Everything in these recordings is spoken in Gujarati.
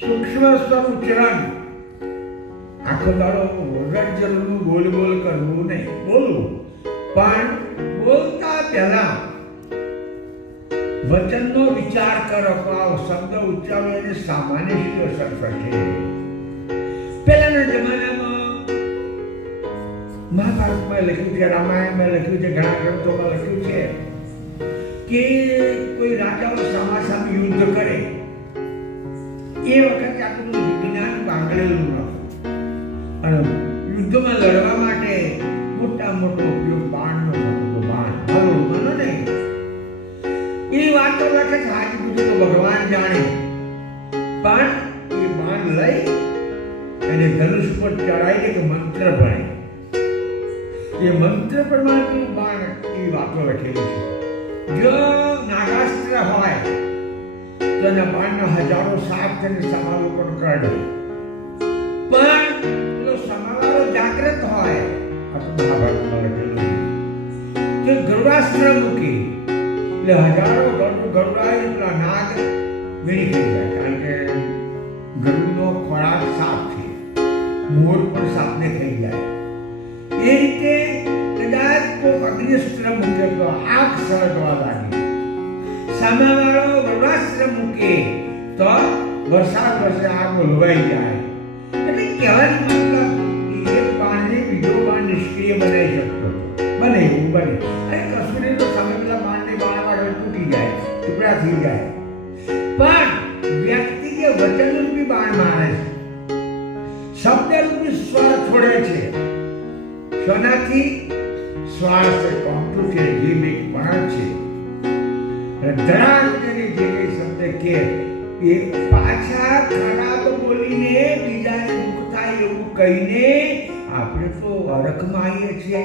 સૂક્ષ્મ સ્વર ઉચ્ચારણ આખો દાડો વગર જરૂરનું બોલ બોલ કરવું નહીં, બોલવું, પણ બોલતા પહેલા વચનનો વિચાર કરો કે આ શબ્દ ઉચ્ચારો એને સામાન્ય શું અસર થશે. પહેલાના જમાનામાં મહાભારતમાં લખ્યું છે, રામાયણમાં લખ્યું છે, ઘણા ગ્રંથોમાં લખ્યું છે કે કોઈ રાજાઓ સામાસામે યુદ્ધ કરે એ વખતે આટલું વિજ્ઞાન બાંધેલું નહોતું અને યુદ્ધમાં લડવા માટે મોટા મોટો ઉપયોગ બાણનો થતો. બાણ ભલું બનો ને એ વાતો લખે છે આજ સુધી તો ભગવાન જાણે, પણ એ બાણ લઈ અને ધનુષ પર ચડાઈને કે મંત્ર ભણે, એ મંત્ર પ્રમાણે બાણ એ વાતો લખેલી છે. જો નાગાસ્ત્ર હોય તો એના બાણના હજારો સાપ થઈને સમાલો પણ કરડે, પણ પેલો સમાવાળો જાગ્રત હોય આ તો મહાભારતમાં લખેલું કે ગરુડાસ્ત્ર મૂકી એટલે હજારો ગરુડાય પેલા નાગ વીણી થઈ જાય, કારણ કે ગરુડનો ખોરાક સાપ છે, મોર પણ સાપને થઈ જાય. એ રીતે કદાચ કોઈ અગ્નિસ્ત્ર મૂકે તો આગ સળગવા લાગી, સામેવાળો ગરુડાસ્ત્ર મૂકે તો વરસાદ વરસે આગ ઓલવાઈ જાય. એટલે કહેવાનો મતલબ એક બાણને બીજો બાણ નિષ્ક્રિય બનાવી શકતો બને એવું બને. અને કસુરી તો સામે પેલા બાણને બાણ વાળો તૂટી જાય, ટુકડા થઈ જાય, પણ વ્યક્તિ કે વચનરૂપી બાણ મારે છે, શબ્દરૂપી સ્વર છોડે છે. શોનાથી શ્વાસ કોમતું છે, જીભ એક પણ છે, ધડાક જેની જે કઈ શબ્દ કે એ પાછા ખરાબ બોલીને બીજાને દુઃખ થાય એવું કહીને આપણે તો અરખમાં આવીએ છીએ.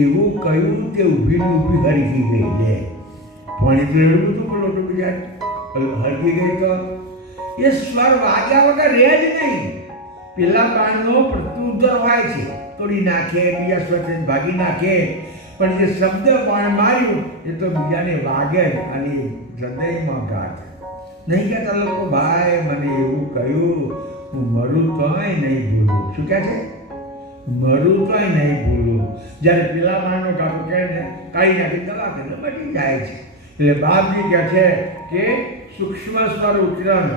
એવું કહ્યું કે ઊભી હરગી ગઈ છે, પાણી તો એવું બધું બોલો તો બીજા હરગી ગઈ તો એ સ્વર વાગ્યા વગર રહે જ નહીં. પેલા બાણનો પ્રત્યુત્તર હોય છે, તોડી નાખે, બીજા સ્વરને ભાગી નાખે, પણ જે શબ્દ બાણ માર્યું એ તો બીજાને વાગે અને હૃદયમાં ઘાત. નહીં કહેતા લોકો ભાઈ મને એવું કહ્યું હું મરું તોય નહીં ભૂલું. શું કહે છે? મરું તોય નહીં ભૂલું. જ્યારે પેલા બાણનો ઘાતો કહે ને કાઢી નાખી દવા કરે મટી જાય છે. એટલે બાપજી કહે છે કે સૂક્ષ્મ સ્વર ઉચ્ચારણ